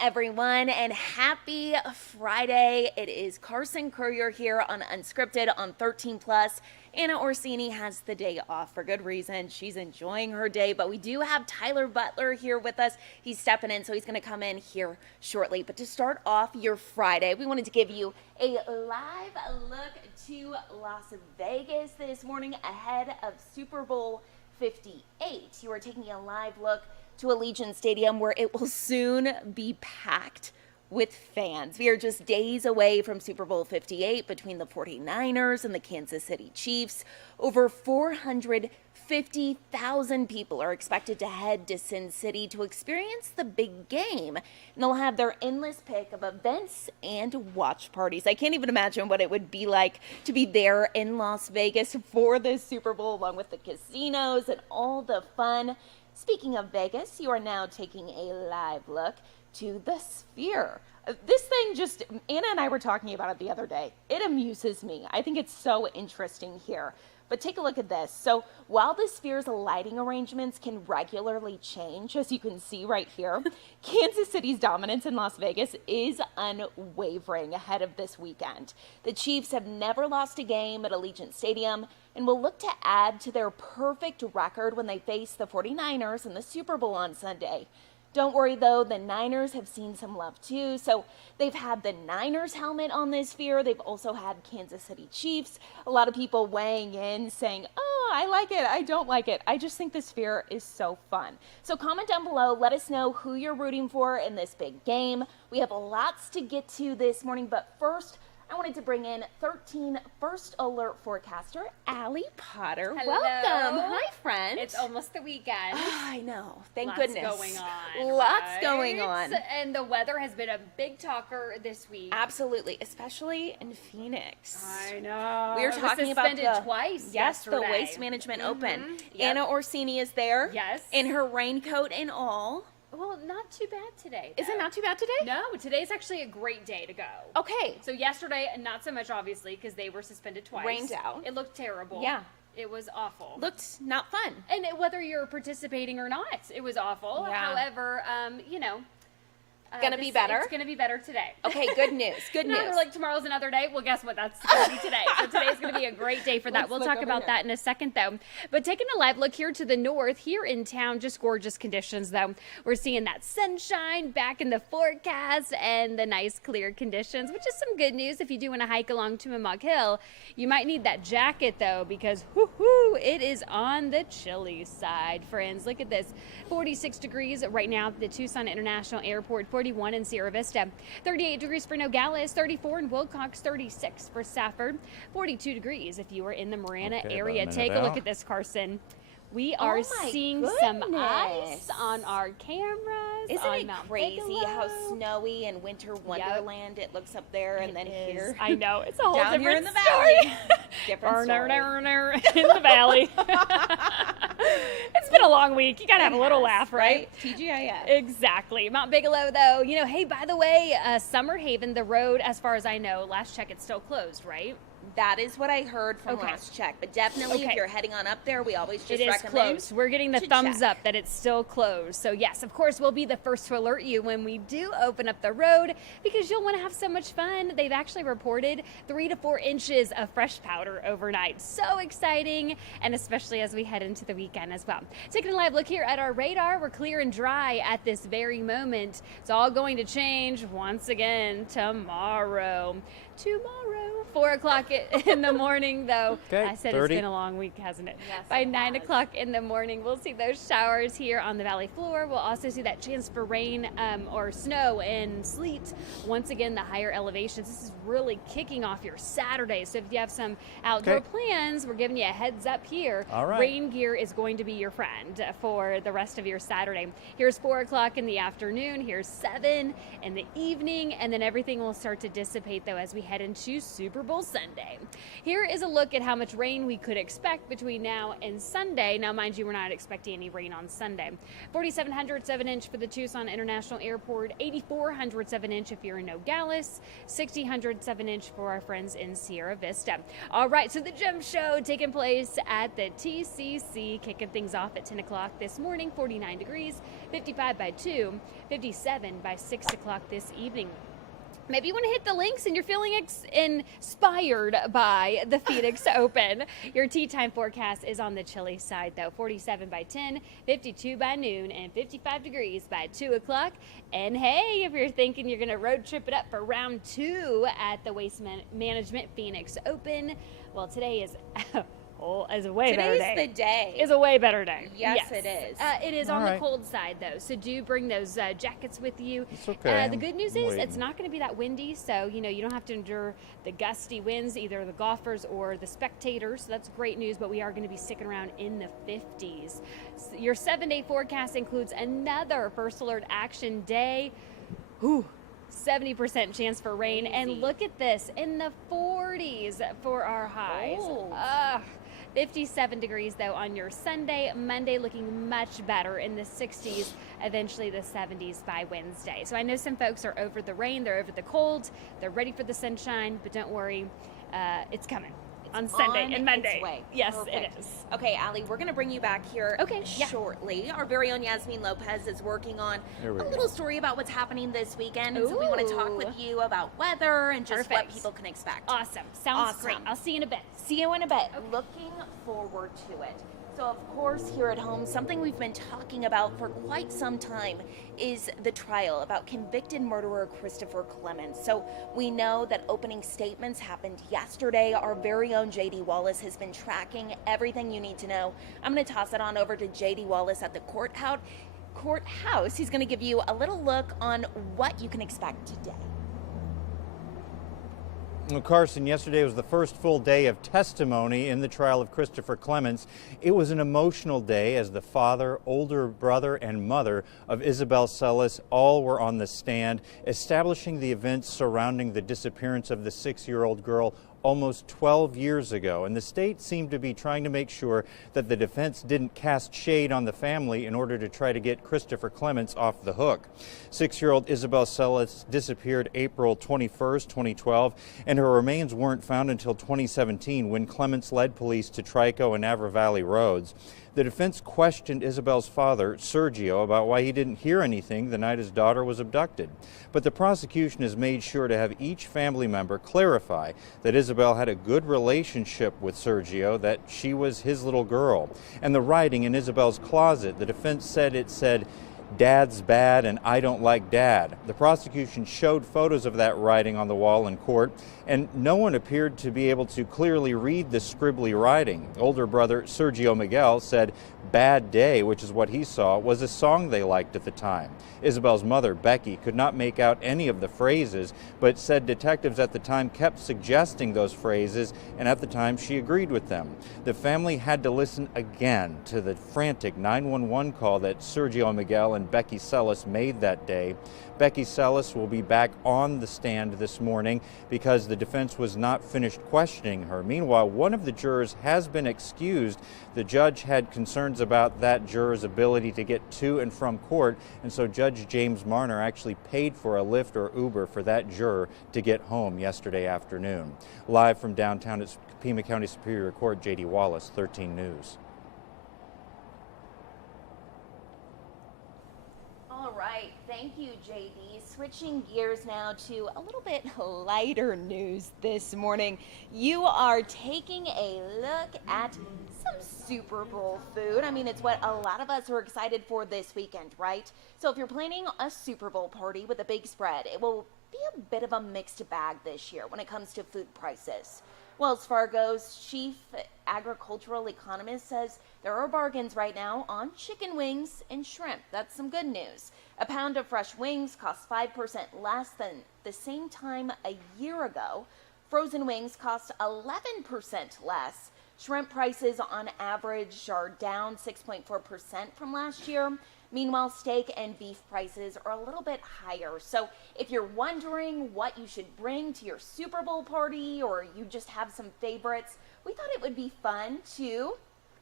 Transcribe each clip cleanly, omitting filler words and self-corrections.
everyone, and happy Friday. It is Carson Courier here on Unscripted on 13 Plus. Anna Orsini has the day off for good reason. She's enjoying her day, but we do have Tyler Butler here with us. He's stepping in, so he's going to come in here shortly. But to start off your Friday, we wanted to give you a live look to Las Vegas this morning ahead of Super Bowl 58. You are taking a live look to Allegiant Stadium, where it will soon be packed with fans. We are just days away from Super Bowl 58 between the 49ers and the Kansas City Chiefs. Over 450,000 people are expected to head to Sin City to experience the big game. And they'll have their endless pick of events and watch parties. I can't even imagine what it would be like to be there in Las Vegas for this Super Bowl, along with the casinos and all the fun. Speaking of Vegas, you are now taking a live look to the Sphere. This thing just, Anna and I were talking about it the other day. It amuses me. I think it's so interesting here. But take a look at this. So while the Sphere's lighting arrangements can regularly change, as you can see right here, Kansas City's dominance in Las Vegas is unwavering ahead of this weekend. The Chiefs have never lost a game at Allegiant Stadium and will look to add to their perfect record when they face the 49ers in the Super Bowl on Sunday. Don't worry, though, the Niners have seen some love, too. So they've had the Niners helmet on this Sphere. They've also had Kansas City Chiefs. A lot of people weighing in saying, oh, I like it, I don't like it. I just think the Sphere is so fun. So comment down below. Let us know who you're rooting for in this big game. We have lots to get to this morning, but first, I wanted to bring in 13 First Alert forecaster, Allie Potter. Hello. Welcome. Hi, friend. It's almost the weekend. Oh, I know. Thank Lots goodness. Going on. Lots right? going on. And the weather has been a big talker this week. Absolutely, especially in Phoenix. I know. We were talking about the twice. Yes, yesterday. the Waste Management Open. Yep. Anna Orsini is there. Yes. In her raincoat and all. Well, not too bad today. Is it not too bad today? No, today's actually a great day to go. Okay. So yesterday, not so much obviously, because they were suspended twice. Rained out. It looked terrible. Yeah. It was awful. Looked not fun. And whether you're participating or not, it was awful. Yeah. However, Gonna be better? It's gonna be better today. Okay, good news. Good No, news. they're like, tomorrow's another day. Well, guess what? That's going to be today. So today's going to be a great day for that. Let's We'll look talk over about here. that in a second, though. But taking a live look here to the north, here in town, just gorgeous conditions, though. We're seeing that sunshine back in the forecast and the nice clear conditions, which is some good news if you do want to hike along Tumamogue Hill. You might need that jacket, though, because whoo-hoo, it is on the chilly side, friends. Look at this. 46 degrees right now at the Tucson International Airport, 41 in Sierra Vista, 38 degrees for Nogales, 34 in Wilcox, 36 for Safford, 42 degrees if you are in the Marana area. Take a look at this, Carson. We are seeing some ice on our cameras. Isn't on it Mount crazy Bigelow. how snowy and winter wonderland it looks up there, and then here I know, it's a whole down different here in the story. valley. Different story. In the valley. It's been a long week. You gotta have a little laugh, right? TGIF. Exactly. Mount Bigelow, though, hey, by the way, Summer Haven, the road, as far as I know, last check, it's still closed, right? That is what I heard from last check. But definitely, if you're heading on up there, we always just recommend closed. We're getting the thumbs up that it's still closed. So yes, of course, we'll be the first to alert you when we do open up the road, because you'll want to have so much fun. They've actually reported 3 to 4 inches of fresh powder overnight. So exciting, and especially as we head into the weekend as well. Taking a live look here at our radar, we're clear and dry at this very moment. It's all going to change once again tomorrow. 4 o'clock in the morning, though. Okay, I said 30. It's been a long week, hasn't it? Yes, By it 9 has. o'clock in the morning, we'll see those showers here on the valley floor. We'll also see that chance for rain or snow and sleet. Once again, the higher elevations. This is really kicking off your Saturday. So if you have some outdoor plans, we're giving you a heads up here. All right. Rain gear is going to be your friend for the rest of your Saturday. Here's 4 o'clock in the afternoon. Here's 7 in the evening. And then everything will start to dissipate, though, as we head into Super Bowl Sunday. Here is a look at how much rain we could expect between now and Sunday. Now, mind you, we're not expecting any rain on Sunday. 4,700 7-inch for the Tucson International Airport, 8,400 7-inch if you're in Nogales, 1,600 7-inch for our friends in Sierra Vista. All right, so the gem show taking place at the TCC, kicking things off at 10 o'clock this morning, 49 degrees, 55 by 2, 57 by 6 o'clock this evening. Maybe you want to hit the links and you're feeling inspired by the Phoenix Open. Your tee time forecast is on the chilly side, though. 47 by 10, 52 by noon, and 55 degrees by 2 o'clock. And hey, if you're thinking you're going to road trip it up for round 2 at the Waste Management Phoenix Open, well, today is... is a way better day. Today's the day. Is a way better day. Yes, it is. It is on the cold side, though, so do bring those jackets with you. It's okay. The good news is it's not going to be that windy, so you don't have to endure the gusty winds, either the golfers or the spectators. So that's great news, but we are going to be sticking around in the 50s. So your 7-day forecast includes another first alert action day. 70% chance for rain, and look at this, in the 40s for our highs. 57 degrees, though, on your Sunday. Monday looking much better in the 60s, eventually the 70s by Wednesday. So I know some folks are over the rain, they're over the cold, they're ready for the sunshine, but don't worry, it's coming. On Sunday and Monday. Yes, Perfect. It is. Okay, Allie, we're going to bring you back here shortly. Our very own Yasmin Lopez is working on a little story about what's happening this weekend. And so we want to talk with you about weather and just what people can expect. Awesome. Sounds great. I'll see you in a bit. See you in a bit. Okay. Looking forward to it. So, of course, here at home, something we've been talking about for quite some time is the trial about convicted murderer Christopher Clements. So we know that opening statements happened yesterday. Our very own J.D. Wallace has been tracking everything you need to know. I'm going to toss it on over to J.D. Wallace at the courthouse. He's going to give you a little look on what you can expect today. Well, Carson, yesterday was the first full day of testimony in the trial of Christopher Clements. It was an emotional day as the father, older brother, and mother of Isabel Celis all were on the stand, establishing the events surrounding the disappearance of the 6-year-old girl almost 12 years ago, and the state seemed to be trying to make sure that the defense didn't cast shade on the family in order to try to get Christopher Clements off the hook. 6-year-old Isabel Celis disappeared April 21st, 2012, and her remains weren't found until 2017 when Clements led police to Trico and Navajo Valley roads. The defense questioned Isabel's father, Sergio, about why he didn't hear anything the night his daughter was abducted. But the prosecution has made sure to have each family member clarify that Isabel had a good relationship with Sergio, that she was his little girl. And the writing in Isabel's closet, the defense said it said, "Dad's bad and I don't like Dad." The prosecution showed photos of that writing on the wall in court, and no one appeared to be able to clearly read the scribbly writing. Older brother Sergio Miguel said "Bad Day," which is what he saw, was a song they liked at the time. Isabel's mother, Becky, could not make out any of the phrases, but said detectives at the time kept suggesting those phrases, and at the time she agreed with them. The family had to listen again to the frantic 911 call that Sergio Miguel and Becky Celis made that day. Becky Celis will be back on the stand this morning because the defense was not finished questioning her. Meanwhile, one of the jurors has been excused. The judge had concerns about that juror's ability to get to and from court, and so Judge James Marner actually paid for a Lyft or Uber for that juror to get home yesterday afternoon. Live from downtown at Pima County Superior Court, J.D. Wallace, 13 News. All right, thank you, JD. Switching gears now to a little bit lighter news this morning. You are taking a look at some Super Bowl food. I mean, it's what a lot of us are excited for this weekend, right? So if you're planning a Super Bowl party with a big spread, it will be a bit of a mixed bag this year when it comes to food prices. Wells Fargo's chief agricultural economist says there are bargains right now on chicken wings and shrimp. That's some good news. A pound of fresh wings costs 5% less than the same time a year ago. Frozen wings cost 11% less. Shrimp prices on average are down 6.4% from last year. Meanwhile, steak and beef prices are a little bit higher. So if you're wondering what you should bring to your Super Bowl party, or you just have some favorites, we thought it would be fun to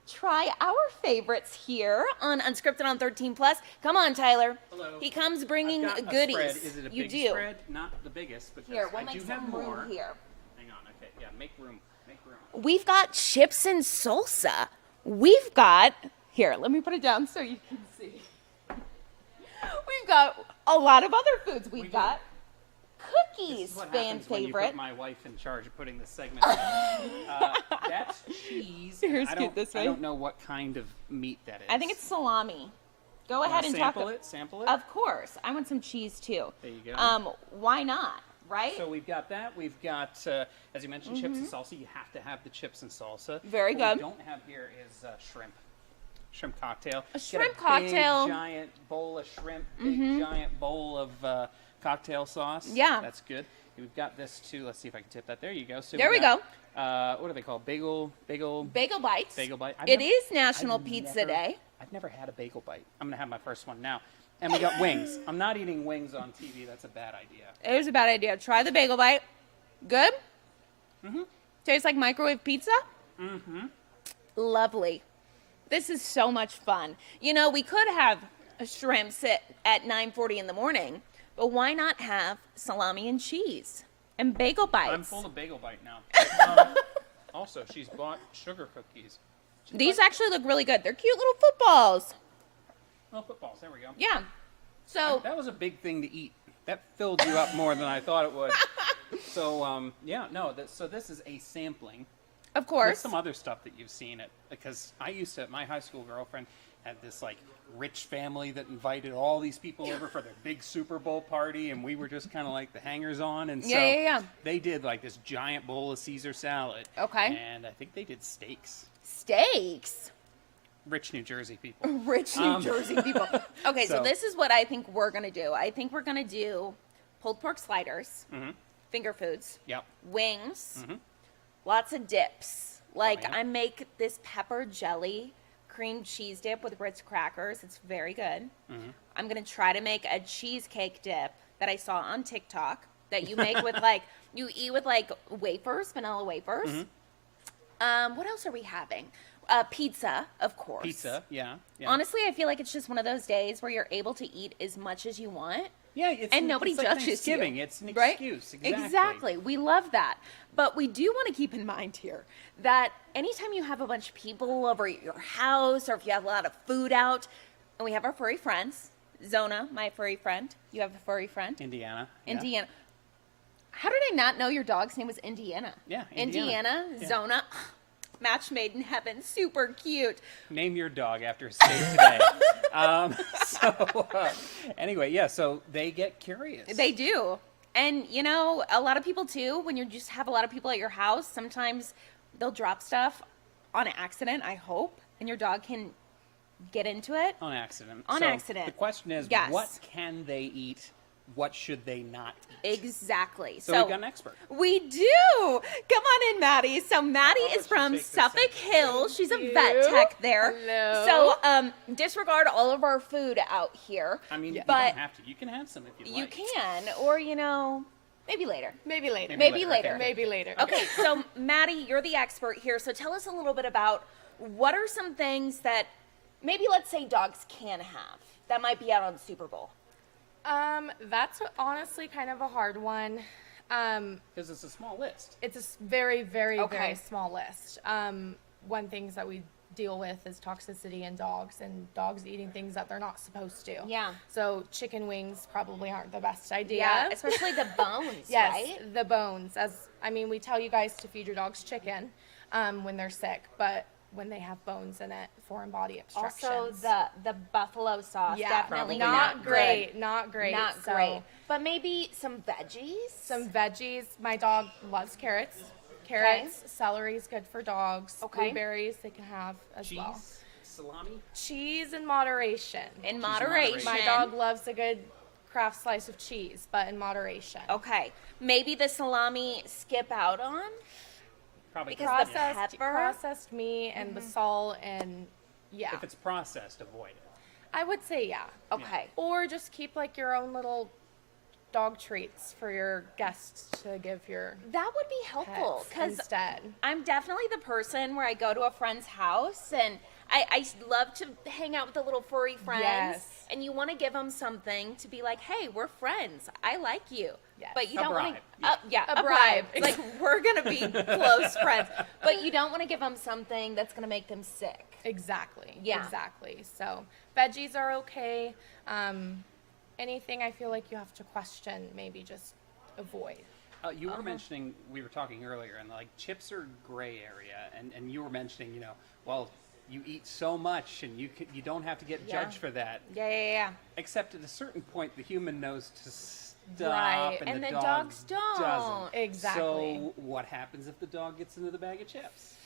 try our favorites here on Unscripted on 13 Plus. Come on, Tyler. Hello. He comes bringing I've got goodies. A spread. Is it a you big do. spread? Not the biggest, but Here, we'll I make do some have room more. here. Hang on. Okay. Yeah. Make room. Make room. We've got chips and salsa. We've got, here, let me put it down so you can see. We've got a lot of other foods. We've got This cookies, is what fan happens when you favorite. put my wife in charge of putting this segment on. That's cheese. Here's I cute this way. I don't know what kind of meat that is. I think it's salami. Go Wanna ahead and talk. sample it. Sample it. Of course. I want some cheese too. There you go. Why not? Right? So we've got that. We've got, as you mentioned, chips and salsa. You have to have the chips and salsa. Very What good. we don't have here is shrimp. Shrimp cocktail. A Get shrimp big, cocktail. giant bowl of shrimp. Big giant bowl of cocktail sauce. Yeah. That's good. We've got this too. Let's see if I can tip that. There you go. So There we go. What are they called? Bagel Bagel bites. bite. It is National Pizza Day. I've never had a bagel bite. I'm gonna have my first one now. And we got wings. I'm not eating wings on TV. That's a bad idea. It was a bad idea. Try the bagel bite. Good? Tastes like microwave pizza? Lovely. This is so much fun. You know, we could have a shrimp sit at 9:40 in the morning, but why not have salami and cheese and bagel bites? I'm full of bagel bite now. Also, she's bought sugar cookies. These actually look really good. They're cute little footballs. Oh, footballs. There we go. Yeah. So, That was a big thing to eat. That filled you up more than I thought it would. So, yeah, no. So this is a sampling. of What's course. some other stuff that you've seen it? Because I used to, my high school girlfriend had this like rich family that invited all these people over for their big Super Bowl party, and we were just kind of like the hangers on. And so Yeah. they did like this giant bowl of Caesar salad. Okay. And I think they did steaks. Steaks. Rich New Jersey people. Rich New Jersey people. Okay, so so- this is what I think we're going to do. I think we're going to do pulled pork sliders, finger foods, Yep. wings, lots of dips. Like, yeah. I make this pepper jelly cream cheese dip with Ritz crackers. It's very good. I'm going to try to make a cheesecake dip that I saw on TikTok that you make with, like, you eat with, like, wafers, vanilla wafers. What else are we having? Pizza, of course. Pizza. Yeah. Honestly, I feel like it's just one of those days where you're able to eat as much as you want. Yeah, it's, And nobody it's like judges you. Thanksgiving. It's an Right? excuse. Exactly. We love that. But we do want to keep in mind here that anytime you have a bunch of people over at your house, or if you have a lot of food out, and we have our furry friends, Zona, my furry friend. You have a furry friend? Indiana. Yeah. Indiana. How did I not know your dog's name was Indiana? Yeah, Indiana. Yeah. Zona. Match made in heaven. Super cute. Name your dog after a state today. Anyway, yeah, so they get curious. They do. And, you know, a lot of people too, when you just have a lot of people at your house, sometimes they'll drop stuff on accident, I hope, and your dog can get into it. On accident. On So accident. The question is, Yes. what can they eat? What should they not eat? Exactly. So we've got an expert. We do. Come on in, Maddie. So Maddie I'll let is you from take this Suffolk second. Hills. She's a vet tech there. Hello. So disregard all of our food out here. I mean, you but don't have to. You can have some if you you like. can, or you know, maybe later. Maybe later. Maybe later. Okay. Maybe later. Okay, so Maddie, you're the expert here. So tell us a little bit about what are some things that maybe, let's say, dogs can have that might be out on Super Bowl. That's honestly kind of a hard one. Because it's a small list. It's a very, very, Okay. very small list. One things that we deal with is toxicity in dogs and dogs eating things that they're not supposed to. Yeah. So chicken wings probably aren't the best idea. Yeah, especially the bones, Yes, right? the bones. We tell you guys to feed your dogs chicken when they're sick, but when they have bones in it, foreign body obstructions. Also, the buffalo sauce, yeah, definitely Probably not good. great, not great. Not So, great. But maybe some veggies? Some veggies. My dog loves carrots. Carrots, celery's good for dogs. Okay. Blueberries they can have as Cheese, well. salami. Cheese in moderation. In moderation. moderation. My dog loves a good Kraft slice of cheese, but in moderation. Okay. Maybe the salami skip out on? Probably Because doesn't. the Processed, pepper? processed meat and the salt and yeah. If it's processed, avoid it. I would say yeah. Okay. Or just keep like your own little dog treats for your guests to give your That would be helpful pets because instead. I'm definitely the person where I go to a friend's house and I love to hang out with the little furry friends. Yes. And you want to give them something to be like, hey, we're friends. I like you. Yes. But you A don't want bribe. to, A bribe. Like, we're going to be close friends. But you don't want to give them something that's going to make them sick. Exactly. Yeah. Exactly. So veggies are okay. Anything I feel like you have to question, maybe just avoid. You were mentioning, we were talking earlier, and like chips are gray area, and you were mentioning, well, you eat so much, and you don't have to get Yeah. judged for that. Yeah. Except at a certain point, the human knows to stop, Right. and, And the the dog dogs don't. doesn't. Exactly. So what happens if the dog gets into the bag of chips?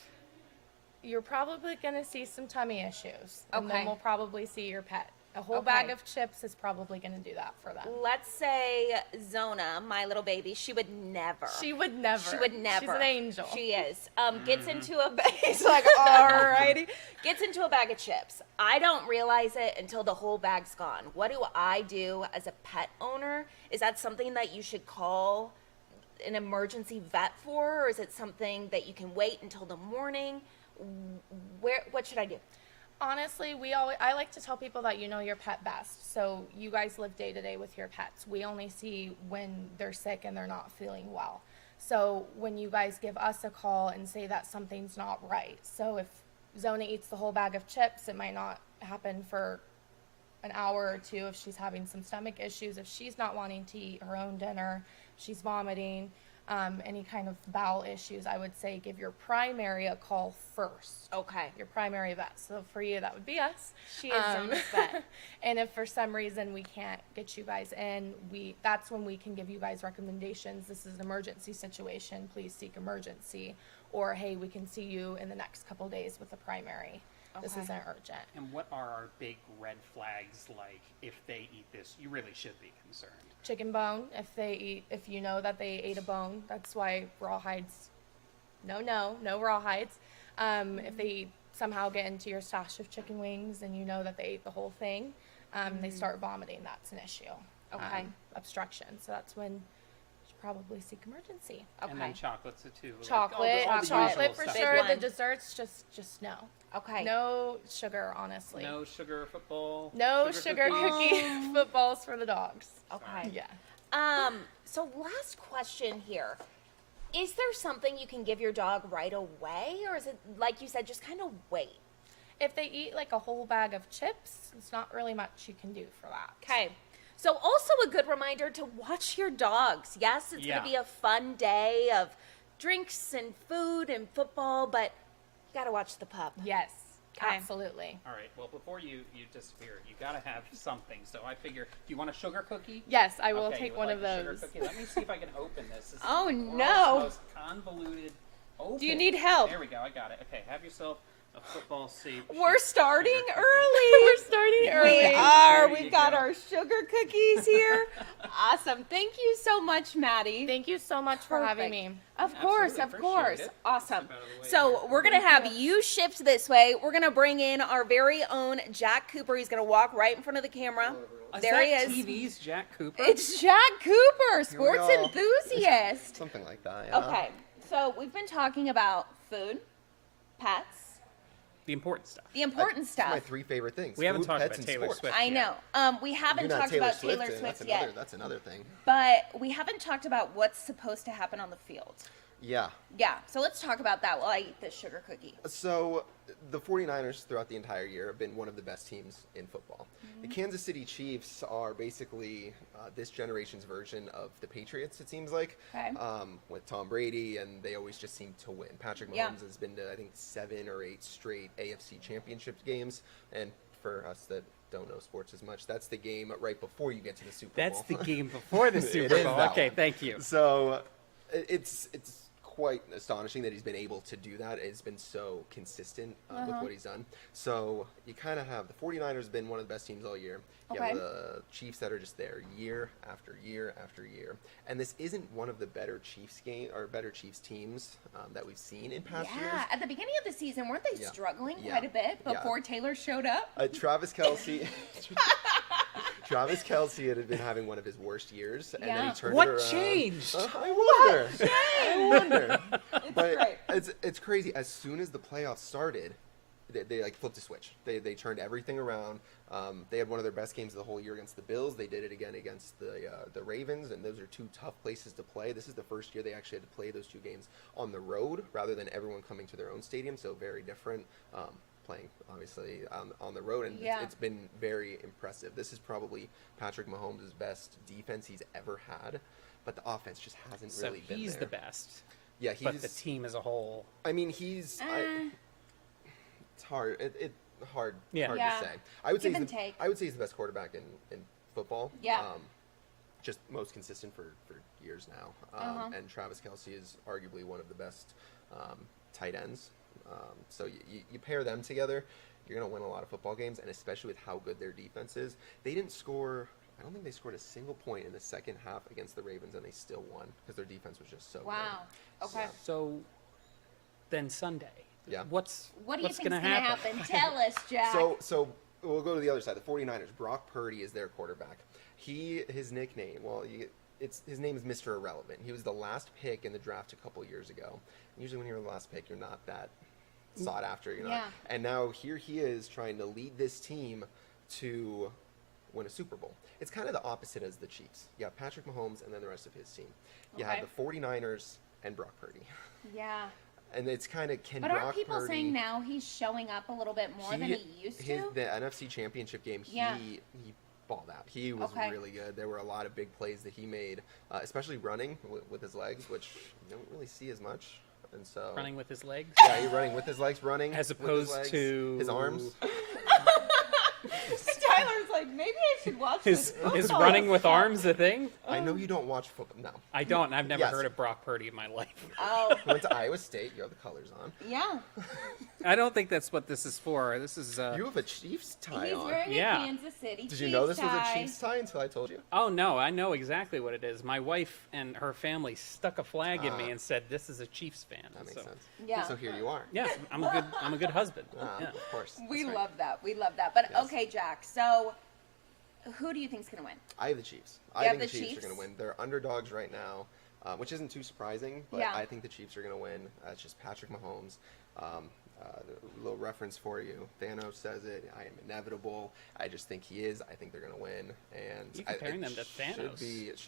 You're probably going to see some tummy issues. And Okay. then we'll probably see your pet. A whole Okay. bag of chips is probably going to do that for them. Let's say Zona, my little baby, she would never. She would never. She would never. She's an angel. She is. Gets into a bag. He's like, alrighty. Gets into a bag of chips. I don't realize it until the whole bag's gone. What do I do as a pet owner? Is that something that you should call an emergency vet for, or is it something that you can wait until the morning? What should I do? Honestly, I like to tell people that you know your pet best. So you guys live day to day with your pets. We only see when they're sick and they're not feeling well. So when you guys give us a call and say that something's not right. So if Zona eats the whole bag of chips, it might not happen for an hour or two if she's having some stomach issues, if she's not wanting to eat her own dinner, she's vomiting, any kind of bowel issues, I would say give your primary a call first. Okay. Your primary vet. So for you, that would be us. She is Zona's vet. And if for some reason we can't get you guys in, that's when we can give you guys recommendations. This is an emergency situation. Please seek emergency. Or, hey, we can see you in the next couple days with the primary. This Okay. isn't urgent. And what are our big red flags, like if they eat this, you really should be concerned? Chicken bone, if you know that they ate a bone, that's why rawhides, no rawhides. If they somehow get into your stash of chicken wings and you know that they ate the whole thing, they start vomiting, that's an issue. Okay. Obstruction, so that's when you should probably seek emergency. Okay. And then chocolates too. like, Chocolate, all the chocolate usual for stuff. sure. Big The one. desserts, just no. Okay. No sugar, honestly. No sugar football. No sugar cookies? cookie footballs for the dogs. Okay. Yeah. So last question here. Is there something you can give your dog right away, or is it, like you said, just kind of wait? If they eat like a whole bag of chips, it's not really much you can do for that. Okay. So also a good reminder to watch your dogs. Yes, it's Yeah. going to be a fun day of drinks and food and football, but you got to watch the pup. Yes, Okay. absolutely. All right. Well, before you disappear, you got to have something. So I figure, do you want a sugar cookie? Yes, I will Okay, take you one would of like a sugar those. cookie? Let me see if I can open this. This is Oh, the world's no. most convoluted. Do you open. need help? There we go. I got it. Okay, have yourself a football shape. We're starting sugar early. We're starting Yeah. We early. are. There We've you got go. our sugar cookies here. Awesome. Thank you so much, Maddie. Thank you so much for having Perfect. me. Of Absolutely, course, of appreciate course. it. Awesome. Step out of the way So here. we're gonna have you shift this way. We're gonna bring in our very own Jack Cooper. He's gonna walk right in front of the camera. Is There that he is. TV's Jack Cooper? It's Jack Cooper, sports are. enthusiast. Something like that. Yeah. Okay, so we've been talking about food, pets, the important stuff. the important It's my stuff. 3 favorite things. We haven't Food, talked pets, about and Taylor sports. Swift. I yet. know. We haven't You're not talked Taylor about Swift, Taylor and Swift that's yet, another, that's another thing. but we haven't talked about what's supposed to happen on the field. Yeah. Yeah, so let's talk about that while I eat this sugar cookie. So the 49ers throughout the entire year have been one of the best teams in football. The Kansas City Chiefs are basically this generation's version of the Patriots, it seems like, Okay. with Tom Brady, and they always just seem to win. Patrick Mahomes Yeah. has been to, I think, 7 or 8 straight AFC championship games, and for us that don't know sports as much, that's the game right before you get to the Super That's Bowl. the game before the It Super is Bowl. that Okay, one. thank you. So it's quite astonishing that he's been able to do that. It's been so consistent with what he's done. So you kind of have the 49ers have been one of the best teams all year. You have the Chiefs that are just there year after year after year. And this isn't one of the better Chiefs teams that we've seen in past years. Yeah, at the beginning of the season, weren't they struggling Yeah. quite a bit before Taylor showed up? Travis Kelce. Travis Kelce had been having one of his worst years, and then he turned it around. What changed? I wonder. But great. it's crazy. As soon as the playoffs started, they like flipped a switch. They turned everything around. They had one of their best games of the whole year against the Bills. They did it again against the Ravens, and those are two tough places to play. This is the first year they actually had to play those two games on the road rather than everyone coming to their own stadium. So very different. Playing obviously on the road, and it's been very impressive. This is probably Patrick Mahomes' best defense he's ever had, but the offense just hasn't really been there. He's the best. Yeah, but the team as a whole. I mean, it's hard. Hard to say. I would Give say and take. I would say he's the best quarterback in football. Yeah. Just most consistent for years now. And Travis Kelce is arguably one of the best tight ends. So you pair them together, you're going to win a lot of football games, and especially with how good their defense is. They didn't score. I don't think they scored a single point in the second half against the Ravens, and they still won because their defense was just so good. Okay. So then Sunday. Yeah. What do you think's going to happen? Tell us, Jack. So we'll go to the other side. The 49ers, Brock Purdy is their quarterback. His nickname, his name is Mr. Irrelevant. He was the last pick in the draft a couple years ago. Usually when you're the last pick, you're not that sought after. You're not. And now here he is trying to lead this team to win a Super Bowl. It's kind of the opposite as the Chiefs. You have Patrick Mahomes and then the rest of his team. You have the 49ers and Brock Purdy. Yeah. And it's kind of But aren't people saying now he's showing up a little bit more than he used to? The NFC Championship game, he balled out. He was really good. There were a lot of big plays that he made, especially running with his legs, which you don't really see as much. And so Running with his legs? Yeah, he's running with his legs, running as with opposed his legs, to his arms. Tyler's like, maybe I should watch this. Is running with arms a thing? I know you don't watch football. No, I don't. I've never Yes. heard of Brock Purdy in my life. Oh, you went to Iowa State. You have the colors on. yeah. I don't think that's what this is for. This is. You have a Chiefs tie He's on. wearing Yeah. a Kansas City Did you know this was a Chiefs tie until I told you? Oh no, I know exactly what it is. My wife and her family stuck a flag in me and said, "This is a Chiefs fan." That makes sense. Yeah. So here you are. Yeah, I'm a good husband. Yeah. Of course. We That's right. love that. We love that. But Yes. okay, Jack. So, who do you think's gonna win? I have the Chiefs. You I have think the the Chiefs Chiefs? are going to win. They're underdogs right now, which isn't too surprising, but Yeah. I think the Chiefs are going to win. It's just Patrick Mahomes. A little reference for you. Thanos says it. I am inevitable. I just think he is. I think they're going to win. And You comparing them to Thanos. It's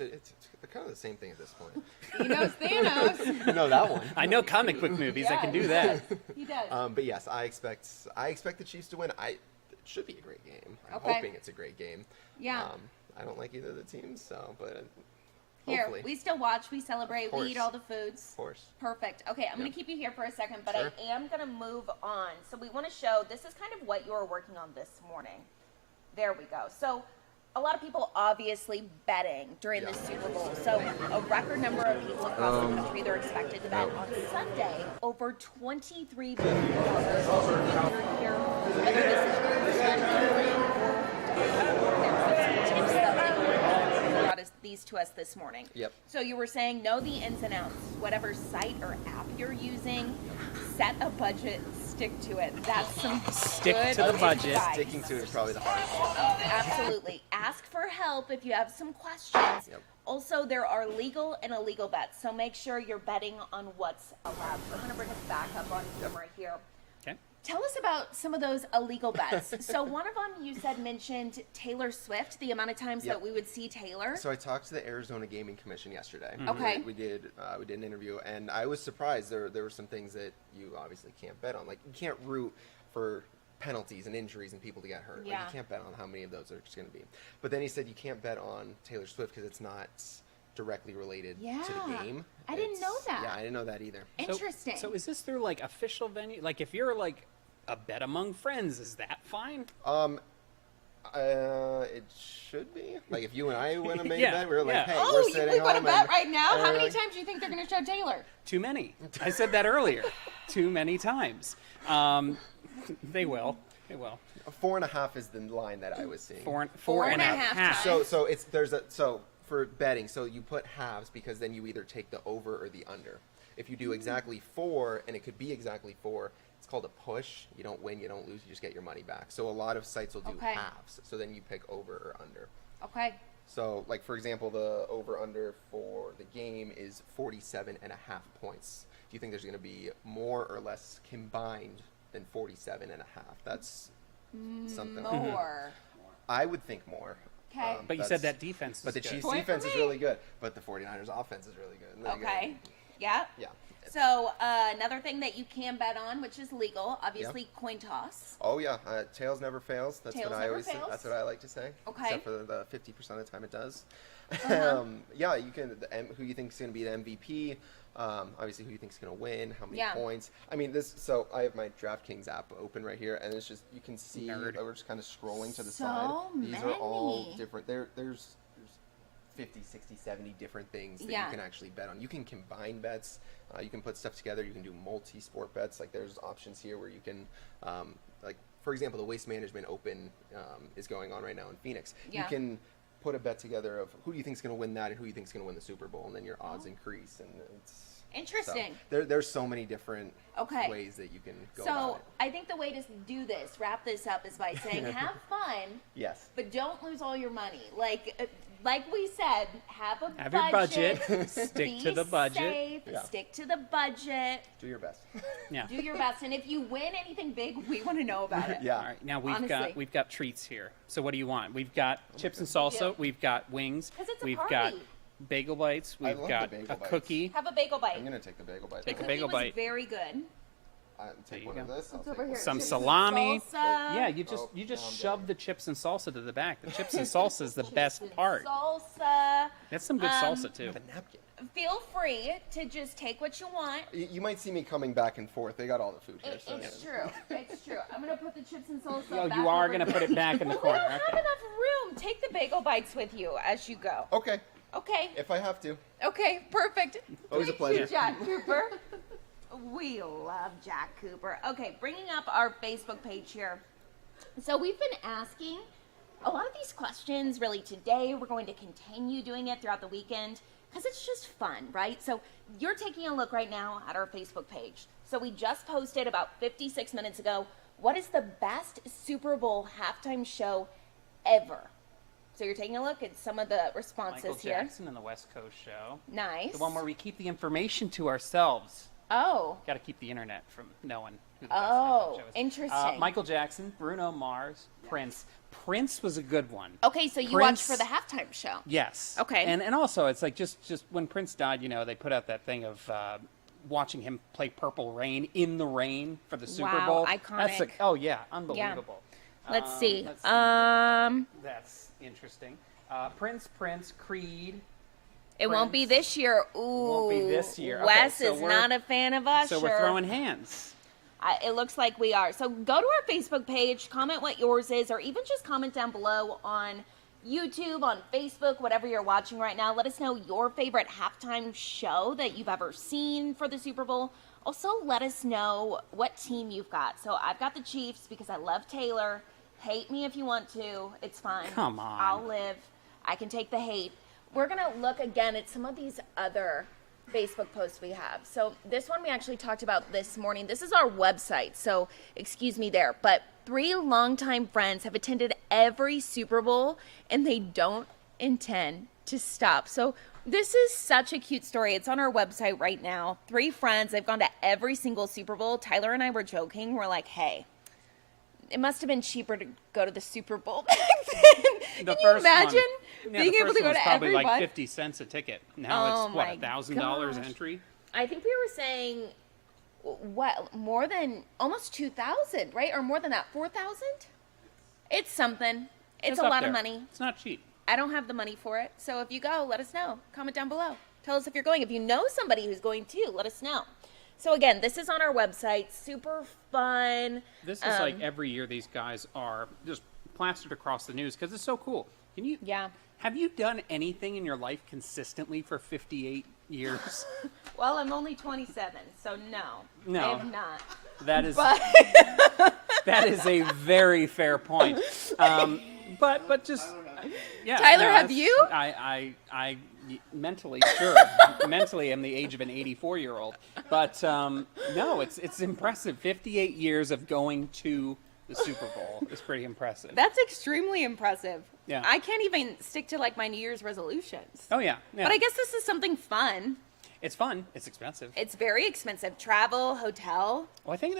kind of the same thing at this point. He knows Thanos. You know that one. I know comic book movies. I can do that. He does. But yes, I expect the Chiefs to win. It should be a great game. I'm Okay. hoping it's a great game. Yeah. I don't like either of the teams, but Here, hopefully. we still watch, we celebrate, we eat course. all the foods. Of course. Perfect. Okay, I'm going to keep you here for a second, but Sure. I am going to move on. So we want to show, this is kind of what you were working on this morning. There we go. So a lot of people obviously betting during the Super Bowl. So a record number of people across the country, they're expected to bet on Sunday. Over $23 billion. Here, whether this is your first time or tips that you brought these to us this morning. Yep. So you were saying know the ins and outs. Whatever site or app you're using, set a budget, stick to it. That's some Stick good to the budget. advice. Sticking to it is probably the hardest part. Absolutely. Ask for help if you have some questions. Yep. Also, there are legal and illegal bets, so make sure you're betting on what's allowed. So I'm going to bring us back up on camera here. Okay. Tell us about some of those illegal bets. So one of them you said mentioned Taylor Swift, the amount of times Yep. that we would see Taylor. So I talked to the Arizona Gaming Commission yesterday. Okay. We did an interview, and I was surprised. There were some things that you obviously can't bet on. Like, you can't root for penalties and injuries and people to get hurt. Like, Yeah. you can't bet on how many of those there's going to be. But then he said you can't bet on Taylor Swift because it's not directly related to the game. I didn't know that. Yeah, I didn't know that either. Interesting. So is this through like official venue? Like if you're like a bet among friends, is that fine? It should be. Like if you and I went and made Yeah, a bet, we were like, yeah. hey, Oh, we're sitting we put a home bet and- right now? and How we're many like, times do you think they're going to show Taylor? Too many. I said that earlier. Too many times. They will. They will. 4.5 is the line that I was seeing. Four and a half. So so for betting, so you put halves because then you either take the over or the under. If you do exactly 4, and it could be exactly 4, it's called a push. You don't win, you don't lose, you just get your money back. So a lot of sites will do Okay. halves. So then you pick over or under. Okay. So like for example, the over under for the game is 47.5 points. Do you think there's going to be more or less combined than 47.5? That's something. More. I would think more. Okay. But you that's- said that defense is But the good. Chiefs' Point for defense is me. really good. But the 49ers' offense is really good. They're Okay. good. Yep. Yeah. So another thing that you can bet on, which is legal, obviously coin toss. Oh yeah, tails never fails. That's Tails what I never always. fails. That's what I like to say. Okay. Except for the 50% of the time it does. Uh-huh. Yeah, you can. Who you think is going to be the MVP? Obviously, who you think is going to win? How many Yeah. points? I mean, this. So I have my DraftKings app open right here, and it's just you can see. Nerd. We're just kind of scrolling to the So side. These are all many. different. There's 50, 60, 70 different things that Yeah. you can actually bet on. You can combine bets. You can put stuff together. You can do multi-sport bets. Like there's options here where you can, like for example, the Waste Management Open is going on right now in Phoenix. Yeah. You can put a bet together of who do you think is going to win that and who you think is going to win the Super Bowl, and then your odds increase. And it's Interesting. So there's so many different Okay. ways that you can go So about it. I think the way to do this, wrap this up, is by saying have fun, Yes. but don't lose all your money. Like we said, have a Have your budget. Stick be to the budget. Safe, Yeah. Stick to the budget. Do your best. Yeah. Do your best, and if you win anything big, we want to know about it. Yeah. All right, now Honestly. we've got treats here. So what do you want? We've got chips and salsa. Yeah. We've got wings. 'Cause it's a We've party. got bagel bites. I We've love the got bagel a bites. cookie. Have a bagel bite. I'm gonna take the bagel bite. Take a Cookie bagel was bite. very good. Take you one of go. this. I'll It's take over here. one. Some Chips and salami. salsa. Yeah, you just Oh, you just now I'm shove getting the chips and salsa to the back. The chips and salsa is the best Chips and part. Salsa. That's some good salsa too. Have a napkin. Feel free to just take what you want. You might see me coming back and forth. They got all the food here. so It's true. It's true. I'm gonna put the chips and salsa. Oh, back you are over gonna here. put it back in the Well, we corner. don't have Okay. enough room. Take the bagel bites with you as you go. Okay, Okay. if I have to. Okay. Perfect. Always a Thank pleasure. you, Jack Cooper. We love Jack Cooper. Okay, bringing up our Facebook page here. So we've been asking a lot of these questions really today. We're going to continue doing it throughout the weekend because it's just fun, right? So you're taking a look right now at our Facebook page. So we just posted about 56 minutes ago, what is the best Super Bowl halftime show ever? So you're taking a look at some of the responses Michael here. Jackson and the West Coast Show. Nice. The one where we keep the information to ourselves. Oh. Got to keep the internet from knowing who the best Oh, halftime show is. interesting. Michael Jackson, Bruno Mars, Prince. Prince was a good one. Okay, so you Prince- watched for the halftime show. Yes. Okay. And also, it's like just when Prince died, you know, they put out that thing of watching him play Purple Rain in the rain for the Super Wow, Bowl. iconic. That's like, oh yeah, unbelievable. Let's see. Let's That's interesting. Prince, Creed. It won't be Prince. this year. Ooh. Won't be this year. Okay, Wes so is we're- not a fan of Usher. So we're throwing hands. It looks like we are. So go to our Facebook page, comment what yours is, or even just comment down below on YouTube, on Facebook, whatever you're watching right now. Let us know your favorite halftime show that you've ever seen for the Super Bowl. Also, let us know what team you've got. So I've got the Chiefs because I love Taylor. Hate me if you want to. It's fine. Come on. I'll live. I can take the hate. We're going to look again at some of these other Facebook posts we have. So this one we actually talked about this morning. This is our website, so excuse me there. But 3 longtime friends have attended every Super Bowl, and they don't intend to stop. So this is such a cute story. It's on our website right now. 3 friends, they've gone to every single Super Bowl. Tyler and I were joking. We're like, hey, it must have been cheaper to go to the Super Bowl back then. The Can you first one- imagine Yeah, being the able first to go one was to probably every like one? 50 cents a ticket. Now Oh it's what, my $1,000 gosh. entry? I think we were saying, what, more than almost 2,000, right? Or more than that, 4,000? It's something. It's a up lot there. of money. It's not cheap. I don't have the money for it. So if you go, let us know. Comment down below. Tell us if you're going. If you know somebody who's going too, let us know. So again, this is on our website. Super fun. This is like every year these guys are just plastered across the news because it's so cool. Can you? Yeah. Have you done anything in your life consistently for 58 years? Well, I'm only 27, so no. No. I have not. That is But that is a very fair point. But just yeah. Tyler, no, have that's- you? I mentally sure mentally I'm the age of an 84-year-old, but no, it's impressive. 58 years of going to the Super Bowl is pretty impressive. that's extremely impressive. Yeah. I can't even stick to like my New Year's resolutions. Oh yeah. But I guess this is something fun. it's fun. It's expensive. It's very expensive. Travel, hotel. Well, I think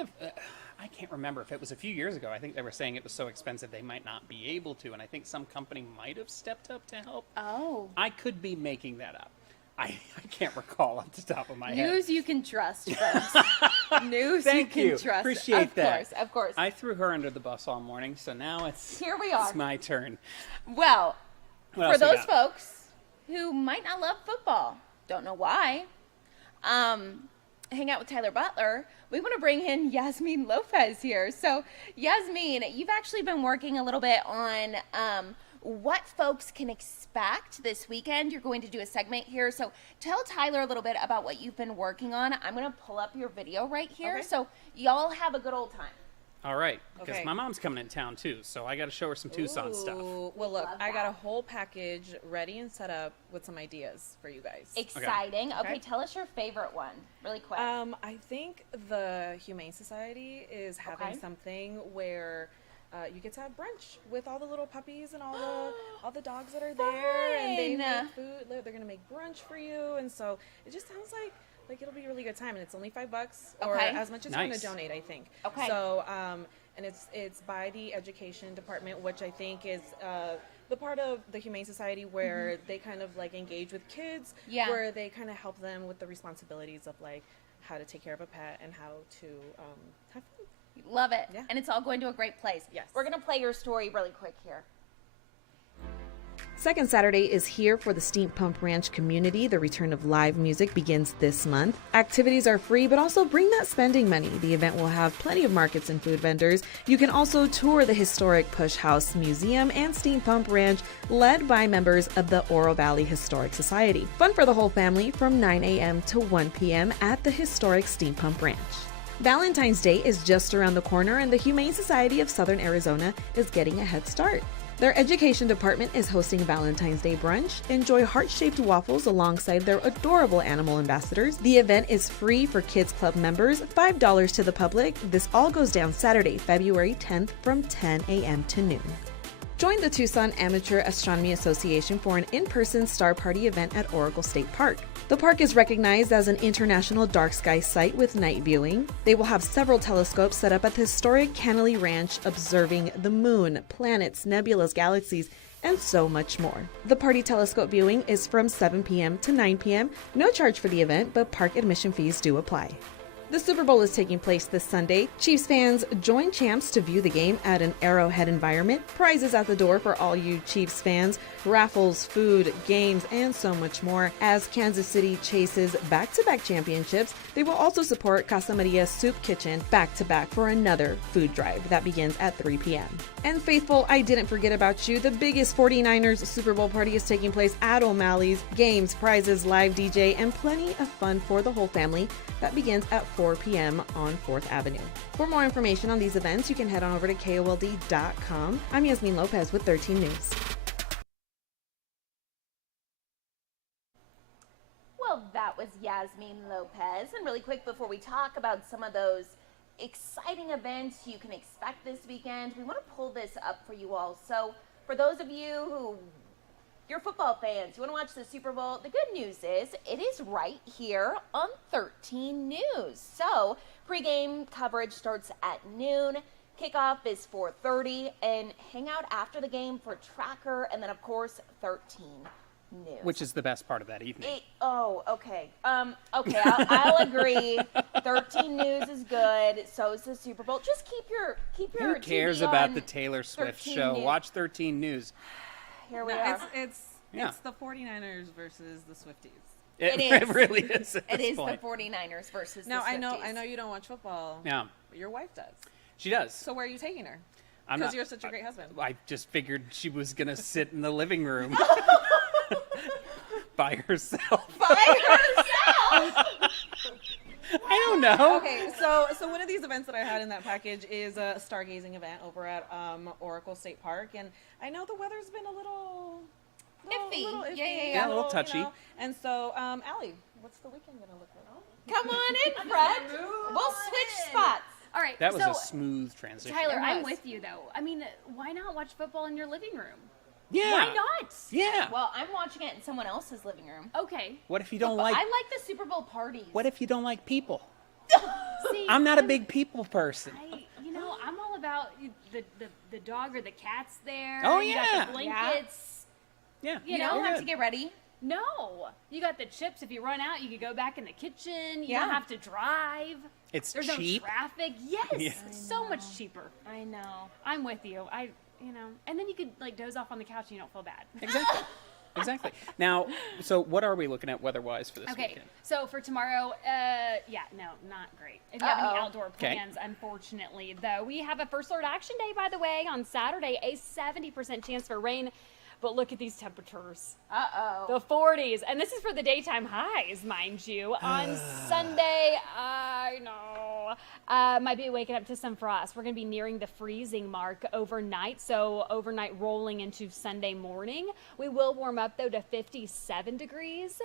I can't remember if it was a few years ago. I think they were saying it was so expensive they might not be able to, and I think some company might have stepped up to help. Oh. I could be making that up. I can't recall off the top of my head. News you can trust, folks. News Thank you you. can trust. Appreciate that. Of course. I threw her under the bus all morning, so now it's Here we are. It's my turn. Well, What for else we those got? folks who might not love football, don't know why, hang out with Tyler Butler, we want to bring in Yasmin Lopez here. So, Yasmin, you've actually been working a little bit on what folks can expect this weekend. You're going to do a segment here. So, tell Tyler a little bit about what you've been working on. I'm going to pull up your video right here. Okay. So, y'all have a good old time. All right, because Okay. my mom's coming in town too, so I got to show her some Tucson stuff. Ooh, well, look, Love I got that. a whole package ready and set up with some ideas for you guys. Exciting. Okay, Okay. tell us your favorite one really quick. I think the Humane Society is having Okay. something where you get to have brunch with all the little puppies and all the dogs that are there, and they Fun. make food. They're gonna make brunch for you, and so it just sounds like it'll be a really good time, and it's only $5 or Okay. as much as you're Nice. gonna donate, I think. Okay. So and it's by the education department, which I think is the part of the Humane Society where they kind of like engage with kids, Yeah. where they kind of help them with the responsibilities of like how to take care of a pet and how to have fun. Love it. Yeah. And it's all going to a great place. Yes. We're going to play your story really quick here. Second Saturday is here for the Steam Pump Ranch community. The return of live music begins this month. Activities are free, but also bring that spending money. The event will have plenty of markets and food vendors. You can also tour the historic Push House Museum and Steam Pump Ranch, led by members of the Oro Valley Historic Society. Fun for the whole family from 9 a.m. to 1 p.m. at the historic Steam Pump Ranch. Valentine's Day is just around the corner, and the Humane Society of Southern Arizona is getting a head start. Their education department is hosting Valentine's Day brunch. Enjoy heart-shaped waffles alongside their adorable animal ambassadors. The event is free for Kids Club members, $5 to the public. This all goes down Saturday, February 10th from 10 a.m. to noon. Join the Tucson Amateur Astronomy Association for an in-person star party event at Oracle State Park. The park is recognized as an international dark sky site with night viewing. They will have several telescopes set up at the historic Canley Ranch observing the moon, planets, nebulas, galaxies, and so much more. The party telescope viewing is from 7 p.m. to 9 p.m. No charge for the event, but park admission fees do apply. The Super Bowl is taking place this Sunday. Chiefs fans join champs to view the game at an Arrowhead environment. Prizes at the door for all you Chiefs fans. Raffles, food, games, and so much more. As Kansas City chases back-to-back championships, they will also support Casa Maria Soup Kitchen back-to-back for another food drive that begins at 3 p.m. And faithful, I didn't forget about you. The biggest 49ers Super Bowl party is taking place at O'Malley's. Games, prizes, live DJ, and plenty of fun for the whole family. That begins at 4 p.m. on 4th Avenue. For more information on these events, you can head on over to KOLD.com. I'm Yasmin Lopez with 13 News. Well, that was Yasmin Lopez. And really quick, before we talk about some of those exciting events you can expect this weekend, we want to pull this up for you all. So, for those of you who you're football fans, you want to watch the Super Bowl, the good news is it is right here on 13 News. So, pregame coverage starts at noon. Kickoff is 4:30, and hang out after the game for Tracker, and then, of course, 13 News. Which is the best part of that evening. Okay. Okay, I'll agree. 13 News is good. So is the Super Bowl. Just keep your Who cares TV about on the Taylor Swift 13 show? News. Watch 13 News. Here we No, are. Yeah. it's the 49ers versus the Swifties. It It is. really is. At It this is point. the 49ers versus Now the I know Swifties. you don't watch football. Yeah, But your wife does. she does. So where are you taking her? I'm Because not. you're such a great husband. I just figured she was gonna sit in the living room by herself. By herself. I don't know. Okay, so one of these events that I had in that package is a stargazing event over at Oracle State Park, and I know the weather's been a little Iffy. iffy, Yeah, a little touchy. And so, Allie, what's the weekend gonna look like? Come on in, Fred. We'll switch spots. All right. That was so, a smooth transition. Tyler, I'm was. with you though. I mean, why not watch football in your living room? Yeah. Why not? Yeah. Well, I'm watching it in someone else's living room. Okay. What if you don't But like? I like the Super Bowl parties. What if you don't like people? See, I'm not a big people person. I'm all about the dog or the cat's there. Oh, You got yeah. the blankets. Yeah. You know, don't we're have to good. get ready. No, you got the chips. If you run out, you could go back in the kitchen. You Yeah. don't have to drive. It's There's cheap. no traffic. Yes, Yeah. so much cheaper. I know. I'm with you. And then you could like doze off on the couch and you don't feel bad. Exactly. Exactly. Now, so what are we looking at weather-wise for this Okay, weekend? so for tomorrow, not great. If you have any Uh-oh. outdoor Okay. plans, unfortunately, though, we have a First Alert Action Day, by the way, on Saturday, a 70% chance for rain. But look at these temperatures. Uh-oh. The 40s. And this is for the daytime highs, mind you. On Sunday, I know. Might be waking up to some frost. We're going to be nearing the freezing mark overnight. So overnight rolling into Sunday morning. We will warm up, though, to 57 degrees.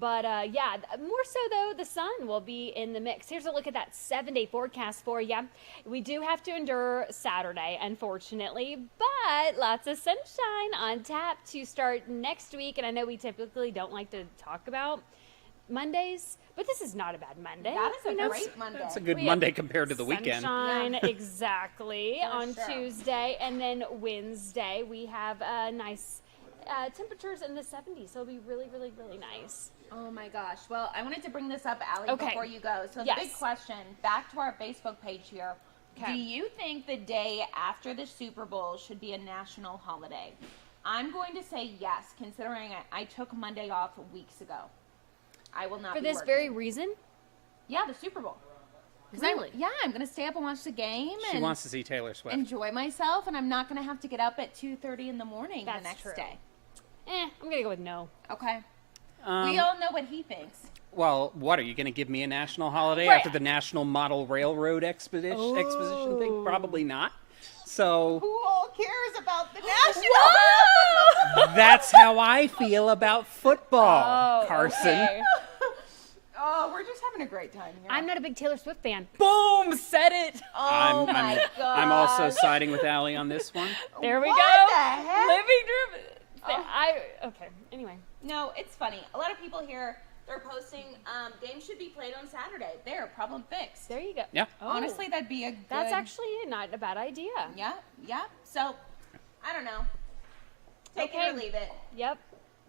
But more so, though, the sun will be in the mix. Here's a look at that 7-day forecast for you. We do have to endure Saturday, unfortunately, but lots of sunshine on tap to start next week. And I know we typically don't like to talk about Mondays, but this is not a bad Monday. That is a You know, great Monday. It's a good We have Monday compared to the weekend. Sunshine, exactly, For on sure. Tuesday. And then Wednesday, we have nice temperatures in the 70s. So it'll be really, really, really nice. Oh my gosh. Well, I wanted to bring this up, Allie, Okay. before you go. So the Yes. big question, back to our Facebook page here. Okay. Do you think the day after the Super Bowl should be a national holiday? I'm going to say yes, considering I took Monday off weeks ago. I will not For be this working. very reason? Yeah, the Super Bowl. 'Cause Really? I'm going to stay up and watch the game She and wants to see Taylor Swift. enjoy myself, and I'm not going to have to get up at 2:30 in the morning That's the next true. day. I'm going to go with no. Okay. We all know what he thinks. Well, what are you going to give me a national holiday Right. after the National Model Railroad exposition thing? Oh. Probably not. So Who all cares about the national? that's how I feel about football, Oh, Carson. okay. Oh, we're just having a great time here. I'm not a big Taylor Swift fan. Boom! Said it. Oh I'm, my god. I'm also siding with Allie on this one. There we What go. the heck? Living room. Oh. Okay. Anyway. No, it's funny. A lot of people here, they're posting games should be played on Saturday. There, problem fixed. There you go. Yeah. Oh, Honestly, that'd be a good. that's actually not a bad idea. Yeah, yeah. So, I don't know. Take Okay. it or leave it. Yep.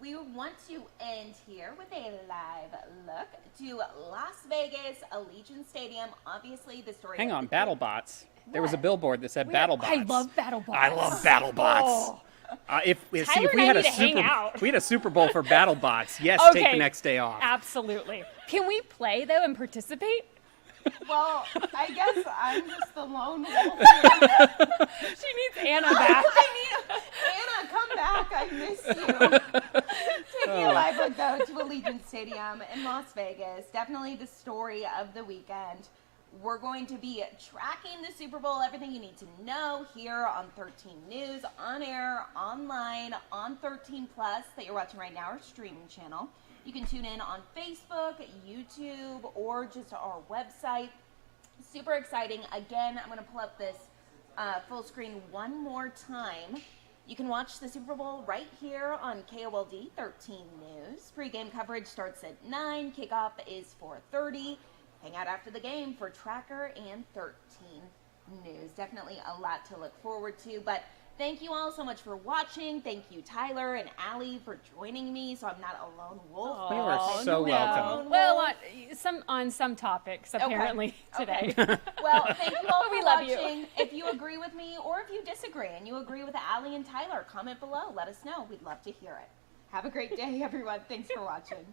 We want to end here with a live look to Las Vegas, Allegiant Stadium. Obviously, the story. Hang of on, the- BattleBots. There was a What? billboard that said BattleBots. I love BattleBots. I love BattleBots. Oh. If Tyler we and I had a need to hang Super, out. if we had a Super Bowl for BattleBots, yes, take Okay. the next day off. Absolutely. Can we play though and participate? Well, I guess I'm just the lone wolf. She needs Anna back. Anna, come back. I miss you. Taking a live look, though, to Allegiant Stadium in Las Vegas. Definitely the story of the weekend. We're going to be tracking the Super Bowl, everything you need to know here on 13 News, on air, online, on 13 Plus that you're watching right now, our streaming channel. You can tune in on Facebook, YouTube, or just our website. Super exciting. Again, I'm going to pull up this full screen one more time. You can watch the Super Bowl right here on KOLD 13 News. Pre-game coverage starts at 9. Kickoff is 4:30. Hang out after the game for Tracker and 13 News. Definitely a lot to look forward to. But thank you all so much for watching. Thank you, Tyler and Allie, for joining me, so I'm not a lone wolf. You are Oh, so no. welcome. Well, on some topics apparently Okay. today. Well, thank you all We for love you. watching. If you agree with me or if you disagree and you agree with Allie and Tyler, comment below. Let us know. We'd love to hear it. Have a great day, everyone. Thanks for watching.